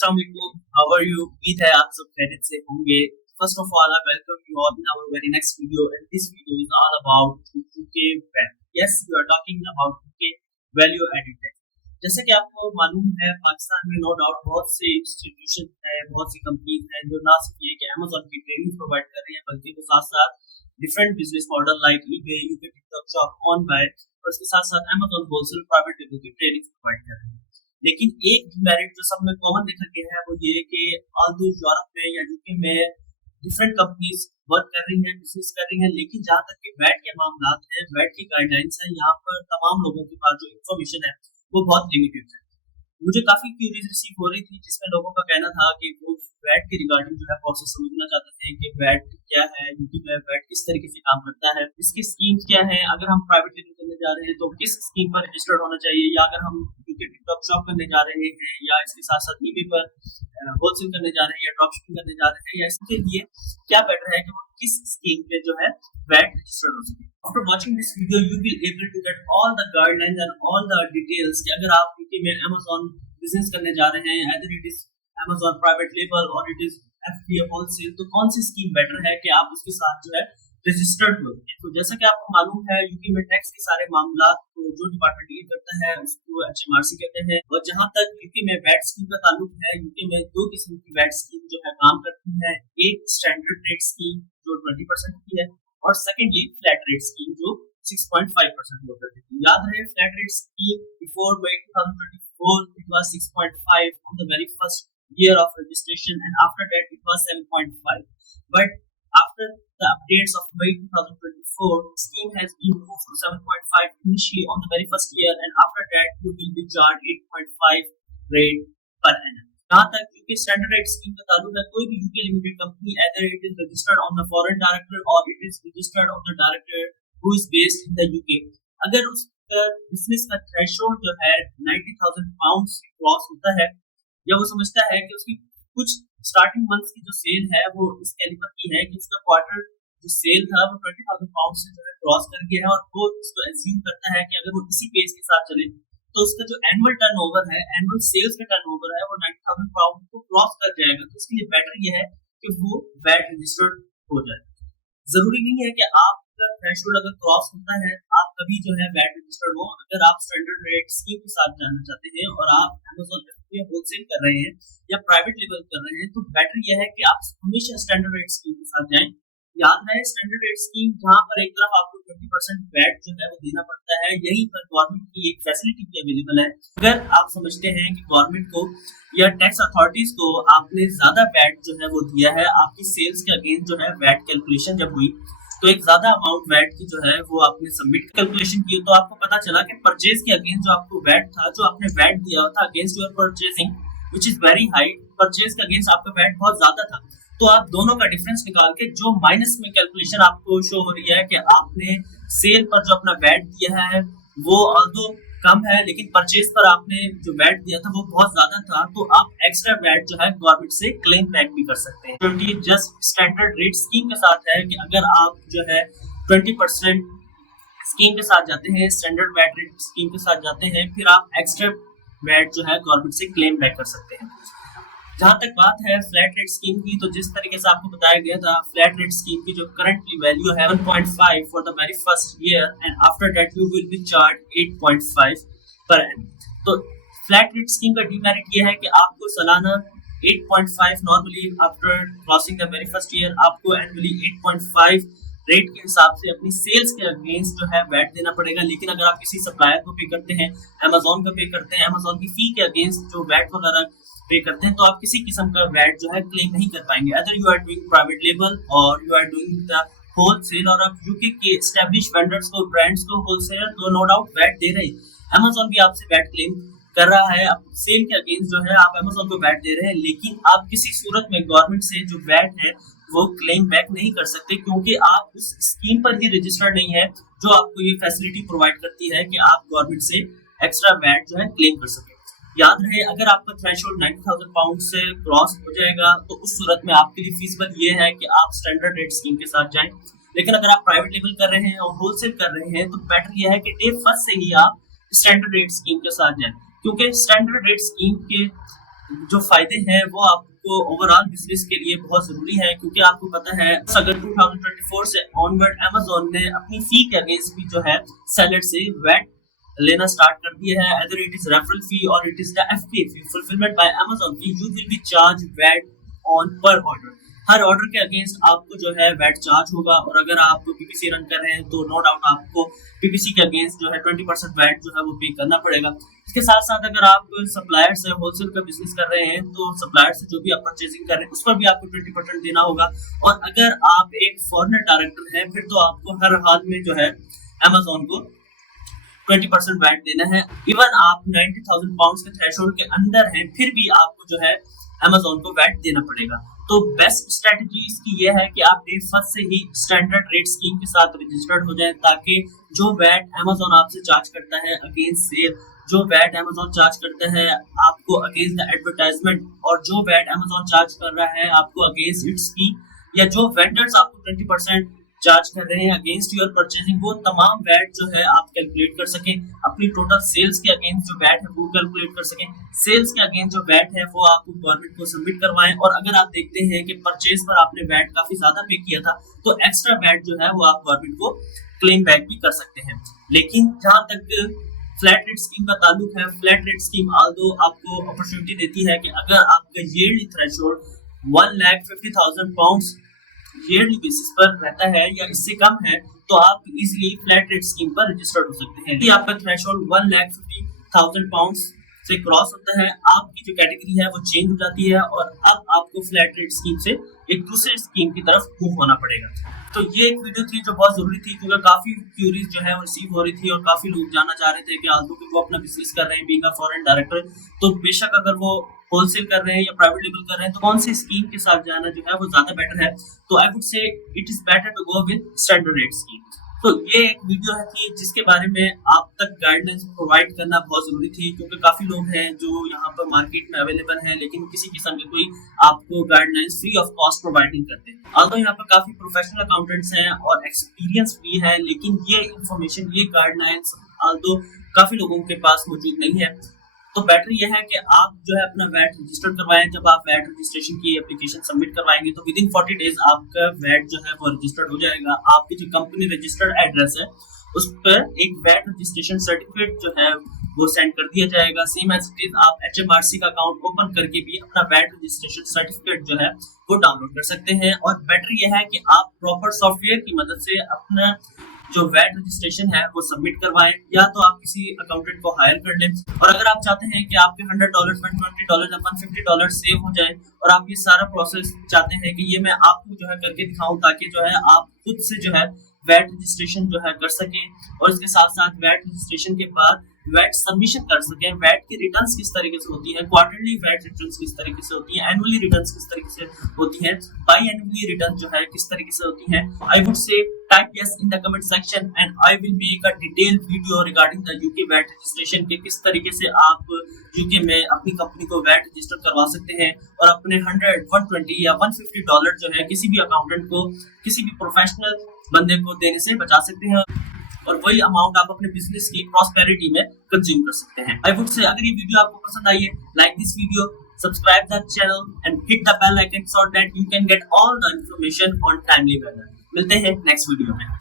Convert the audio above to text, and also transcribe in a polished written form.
अस्सलाम वालेकुम, how are you? उम्मीद है आप सब खैरियत से होंगे। First of all, I welcome you all in our very next video and this video is all about UK value. Yes, we are talking about UK value added tax. जैसे कि आपको मालूम है, पाकिस्तान में नो डाउट बहुत से institution है, बहुत सी कंपनीज हैं जो ना सिर्फ ये कि अमेज़न की ट्रेनिंग प्रोवाइड कर रही हैं, बल्कि वो साथ-साथ different business model like eBay, UK TikTok shop, OnBuy और इसके साथ-साथ अमेज़न होलसेल प्राइवेट लेबल की ट्रेनिंग प्रोवाइड कर रही है। लेकिन एक डिमेरिट जो सब में कॉमन देखा गया है वो ये है कि ऑल्दो यूरोप में या यूके में डिफरेंट कंपनीज वर्क कर रही हैं, बिजनेस कर रही हैं, लेकिन जहाँ तक कि वैट के मामलात हैं, वैट की गाइडलाइंस हैं, यहाँ पर तमाम लोगों के पास जो इन्फॉर्मेशन है वो बहुत लिमिटेड है। मुझे काफी क्यूरीज रिसीव हो रही थी जिसमें लोगों का कहना था कि वो वैट के रिगार्डिंग जो है प्रोसेस समझना चाहते थे कि वैट क्या है, यूके में वैट किस तरीके से काम करता है, इसकी स्कीम्स क्या है, अगर हम प्राइवेट लेबल करने जा रहे हैं तो किस स्कीम पर रजिस्टर्ड होना चाहिए, या अगर हम यूके टिकटॉक शॉप करने जा रहे हैं या इसके साथ साथ ईबे पर होलसेल करने जा रहे हैं या ड्रॉप शिपिंग करने जा रहे हैं, या इसके लिए क्या बेटर है कि वो किस स्कीम पे जो है वैट रजिस्टर्ड हो सके। After watching this video, you will able to get all the guidelines and all the details कि अगर आप यूके में Amazon बिजनेस करने जा रहे हैं, either it is Amazon private label or it is FBA wholesale, तो कौन सी स्कीम बेटर है कि आप उसके साथ जो है रजिस्टर्ड हो। तो जैसा कि आपको मालूम है, यूके में टैक्स के सारे मामला को जो डिपार्टमेंट डील करता है उसको HMRC कहते हैं। और जहां तक यूके में वैट स्कीम का ताल्लुक है, यूके में दो किस्म की वैट स्कीम जो है काम करती है। एक स्टैंडर्ड रेट स्कीम जो 20% की है और सेकेंडली फ्लैट रेट स्कीम जो 6.5% हुआ करती थी। याद रहे, flat rate scheme before May 2024 it was 6.5 on the very first year of registration and after that it was 7.5. But after the updates of May 2024, scheme has been moved to 7.5 initially on the very first year and after that you will be charged 8.5 rate per annum. जहाँ तक UK standard rate scheme का ताल्लुक है, कोई भी UK limited company either it is registered on the foreign director or it is registered on the director who is based in the UK, अगर उसका business का थ्रेशोल्ड जो है 90,000 पाउंड से क्रॉस होता है या वो समझता है कि उसकी कुछ स्टार्टिंग मंथ्स की जो सेल है वो इस कैलिबर की है कि उसका क्वार्टर जो सेल था वो 20,000 पाउंड से जो है क्रॉस कर गया है और वो इसको एज्यूम करता है कि अगर वो इसी पेस के साथ चले तो उसका जो एनुअल टर्नओवर है, एनुअल सेल्स का टर्नओवर है वो 90,000 पाउंड को क्रॉस कर जाएगा। तो इसके लिए बेटर ये है कि वो वैट रजिस्टर्ड हो जाए। जरूरी नहीं है कि आपका थ्रेशोल्ड अगर क्रॉस होता है आप कभी जो है वैट रजिस्टर्ड हो। अगर आप स्टैंडर्ड रेट स्कीम के साथ जाना चाहते हैं और आप Amazon होलसेल कर रहे हैं या प्राइवेट लेवल कर रहे हैं तो बेटर यह है कि आप हमेशा स्टैंडर्ड रेट स्कीम के साथ जाएं। याद है, स्टैंडर्ड रेट स्कीम जहां पर एक तरफ आपको 20% वैट जो है वो देना पड़ता है, यहीं पर गवर्नमेंट की एक फैसिलिटी भी अवेलेबल है। अगर आप समझते हैं कि गवर्नमेंट को या टैक्स अथॉरिटीज को आपने ज्यादा वैट जो है वो दिया है, आपकी सेल्स के अगेंस्ट जो है वैट कैलकुलेशन जब हुई तो एक ज्यादा अमाउंट वैट की जो है वो आपने सबमिट कैलकुलेशन की तो आपको पता चला कि परचेज के अगेंस्ट जो आपको वैट था, जो आपने वैट दिया था against your purchasing which is very high, purchase के अगेंस्ट आपका वैट बहुत ज्यादा था। तो आप दोनों का डिफरेंस निकाल के जो माइनस में कैलकुलेशन आपको शो हो रही है कि आपने सेल पर जो अपना वैट दिया है वो ऑल्दो कम है लेकिन परचेज पर आपने जो वैट दिया था वो बहुत ज्यादा था, तो आप एक्स्ट्रा वैट जो है गवर्नमेंट से क्लेम बैक भी कर सकते हैं। क्योंकि जस्ट स्टैंडर्ड रेट स्कीम के साथ है कि अगर आप जो है 20% स्कीम के साथ जाते हैं, स्टैंडर्ड वैट रेट स्कीम के साथ जाते हैं, फिर आप एक्स्ट्रा वैट जो है गवर्नमेंट से क्लेम बैक कर सकते हैं। जहां तक बात है फ्लैट रेट स्कीम की, तो जिस तरीके से आपको बताया गया था, फ्लैट रेट स्कीम की जो करंटली वैल्यू है 1.5 for the very first year and after that you will be charge 8.5 per annum. तो फ्लैट रेट स्कीम का डीमेरिट ये है कि आपको सालाना 8.5 normally after crossing the very first year आपको एनुअली 8.5 रेट के हिसाब से अपनी सेल्स के अगेंस्ट जो है वैट देना पड़ेगा। लेकिन अगर आप किसी सप्लायर को पे करते हैं, Amazon को पे करते हैं, Amazon की फी के अगेंस्ट जो वैट वगैरह पे करते हैं तो आप किसी किस्म का वैट जो है क्लेम नहीं कर पाएंगे। Other you are doing private label और you are doing the wholesale और आप यूके के एस्टैब्लिश वेंडर्स को, ब्रांड्स को, होलसेलर को नो डाउट वैट दे रहे हैं। Amazon भी आपसे वैट क्लेम कर रहा है, अब सेल के अगेंस्ट जो है आप Amazon को वैट दे रहे हैं, लेकिन आप किसी सूरत में गवर्नमेंट से जो वैट है वो क्लेम बैक नहीं कर सकते क्योंकि आप उस स्कीम पर ही रजिस्टर्ड नहीं है जो आपको ये फैसिलिटी प्रोवाइड करती है कि आप गवर्नमेंट से एक्स्ट्रा वैट जो है क्लेम कर सके। याद रहे, अगर आपका थ्रेशोल्ड 90,000 पाउंड से क्रॉस हो जाएगा तो उस सूरत में आपके लिए फीसिबल ये है कि आप स्टैंडर्ड रेट स्कीम के साथ जाएं। लेकिन अगर आप प्राइवेट लेवल कर रहे हैं और होलसेल कर रहे हैं तो बेटर ये है कि डे फर्स्ट से ही आप स्टैंडर्ड रेट स्कीम के साथ जाएं, क्योंकि स्टैंडर्ड रेट स्कीम के जो फायदे हैं वो आपको ओवरऑल बिजनेस के लिए बहुत जरूरी है, क्योंकि आपको पता है अगर 2024 से ऑनवर्ड अमेज़न ने अपनी फी के अगेंस्ट भी जो है सेलर से वैट लेना स्टार्ट कर दिया है। either it is referral fee or it is the FBA fee, fulfillment by Amazon fee, you will be charged VAT on per order। Her order के अगेंस्ट आपको जो है वैट चार्ज होगा, और अगर आप पीपीसी रन कर रहे हैं तो नो डाउट आपको पीपीसी के अगेंस्ट जो है 20% वैट जो है वो पे करना पड़ेगा। इसके साथ साथ अगर आप सप्लायर से होलसेल का बिजनेस कर रहे हैं तो सप्लायर से जो भी आप परचेजिंग कर रहे हैं उस पर भी आपको 20% देना होगा। और अगर आप एक फॉरेनर डायरेक्टर हैं फिर तो आपको हर हाल में जो है अमेज़न को 20% वैट देना है। इवन आप 90,000 पाउंड के थ्रेशोल्ड के अंदर हैं फिर भी आपको जो है अमेज़न को वैट देना पड़ेगा। तो बेस्ट स्ट्रेटजी इसकी ये है कि आप डे फर्स्ट से ही स्टैंडर्ड रेट स्कीम के साथ रजिस्टर्ड हो जाएं, ताकि जो वैट अमेज़न आपसे चार्ज करता है अगेंस्ट सेल, जो वैट अमेज़न चार्ज करता है आपको अगेंस्ट द एडवर्टाइजमेंट, और जो वैट अमेज़न चार्ज कर रहा है आपको अगेंस्ट इट्स फी, या जो वेंडर्स आपको 20% चार्ज कर रहे हैं अगेंस्ट योर परचेजिंग, वो तमाम वैट जो है आप कैलकुलेट कर सकें। अपनी टोटल सेल्स के अगेंस्ट जो वैट है वो कैलकुलेट कर सकें। सेल्स के अगेंस्ट जो वैट है वो आप गवर्नमेंट को सबमिट करवाएं, और अगर आप देखते हैं कि परचेज पर आपने वैट काफी ज्यादा पे किया था तो एक्स्ट्रा वैट जो है वो आप गवर्नमेंट को क्लेम बैक भी कर सकते हैं। लेकिन जहां तक फ्लैट रेट स्कीम का ताल्लुक है, फ्लैट रेट स्कीम आल्दो आपको अपॉर्चुनिटी देती है कि अगर आपका yearly threshold 1,50,000 pound yearly basis पर रहता है या इससे कम है तो आप इजीली फ्लैट रेट स्कीम पर रजिस्टर्ड हो सकते हैं। यदि आपका थ्रेशोल्ड 1,50,000 पाउंड से क्रॉस होता है, आपकी जो कैटेगरी है वो चेंज हो जाती है और अब आपको फ्लैट रेट स्कीम से एक दूसरे स्कीम की तरफ मूव होना पड़ेगा। तो ये एक वीडियो थी जो बहुत जरूरी थी, क्योंकि काफी क्यूरीज जो है वो रिसीव हो रही थी और काफी लोग जानना चाह रहे थे कि आल्दो कि वो अपना बिजनेस कर रहे हैं बीइंग अ फॉरेन डायरेक्टर, तो बेशक अगर वो होलसेल कर रहे हैं या प्राइवेट लेबल कर रहे हैं तो कौन सी स्कीम के साथ जाना जो है वो ज्यादा बेटर है। तो I would say it is better to go with standard rate scheme. तो ये एक वीडियो है थी जिसके बारे में आप तक गाइडलाइंस प्रोवाइड करना बहुत जरूरी थी, क्योंकि काफी लोग हैं जो यहाँ पर मार्केट में अवेलेबल हैं लेकिन किसी किस्म के कोई आपको guidelines free of cost provide नहीं करते। आल्दो यहाँ पर काफी प्रोफेशनल अकाउंटेंट्स हैं और एक्सपीरियंस भी है, लेकिन ये इंफॉर्मेशन, ये गाइडलाइंस आल्दो काफी लोगों के पास मौजूद नहीं है। तो बेटर यह है कि आप जो है अपना वैट रजिस्टर करवाएं। जब आप वैट रजिस्ट्रेशन की एप्लीकेशन सबमिट करवाएंगे तो विद इन 40 डेज आपका वैट जो है वो रजिस्टर्ड हो जाएगा। आपकी जो कंपनी रजिस्टर्ड एड्रेस है उस पर एक वैट रजिस्ट्रेशन सर्टिफिकेट जो है वो सेंड कर दिया जाएगा। सेम एज इट इज आप HMRC का अकाउंट ओपन करके भी अपना वैट रजिस्ट्रेशन सर्टिफिकेट जो है वो डाउनलोड कर सकते हैं। और बेटर यह है कि आप प्रॉपर सॉफ्टवेयर की मदद से अपना जो वैट रजिस्ट्रेशन है वो सबमिट करवाएं, या तो आप किसी अकाउंटेंट को हायर कर लें। और अगर आप चाहते हैं कि आपके $100, $120 या $150 सेव हो जाए और आप ये सारा प्रोसेस चाहते हैं कि ये मैं आपको जो है करके दिखाऊं, ताकि जो है आप खुद से जो है वैट रजिस्ट्रेशन जो है कर सकें, और इसके साथ साथ वैट रजिस्ट्रेशन के बाद वैट सबमिशन कर सकें। वैट की रिटर्न्स किस तरीके से होती है, क्वार्टरली वैट रिटर्न्स किस तरीके से होती है, एनुअली रिटर्न्स किस तरीके से होती है, बाई एनुअली रिटर्न जो है किस तरीके से होती है। I would say type yes in the comment section and I will make a detailed video regarding the UK VAT registration के किस तरीके से आप यूके में अपनी कंपनी को वैट रजिस्टर करवा सकते हैं और अपने 100, 120 या $150 जो है किसी भी अकाउंटेंट को, किसी भी प्रोफेशनल बंदे को देने से बचा सकते हैं, और वही अमाउंट आप अपने बिजनेस की प्रॉस्पेरिटी में कंज्यूम कर सकते हैं। आई वुड से अगर ये वीडियो आपको पसंद आई है, like this video, subscribe the channel and hit the bell icon so that you can get all the information on timely manner. मिलते हैं नेक्स्ट वीडियो में।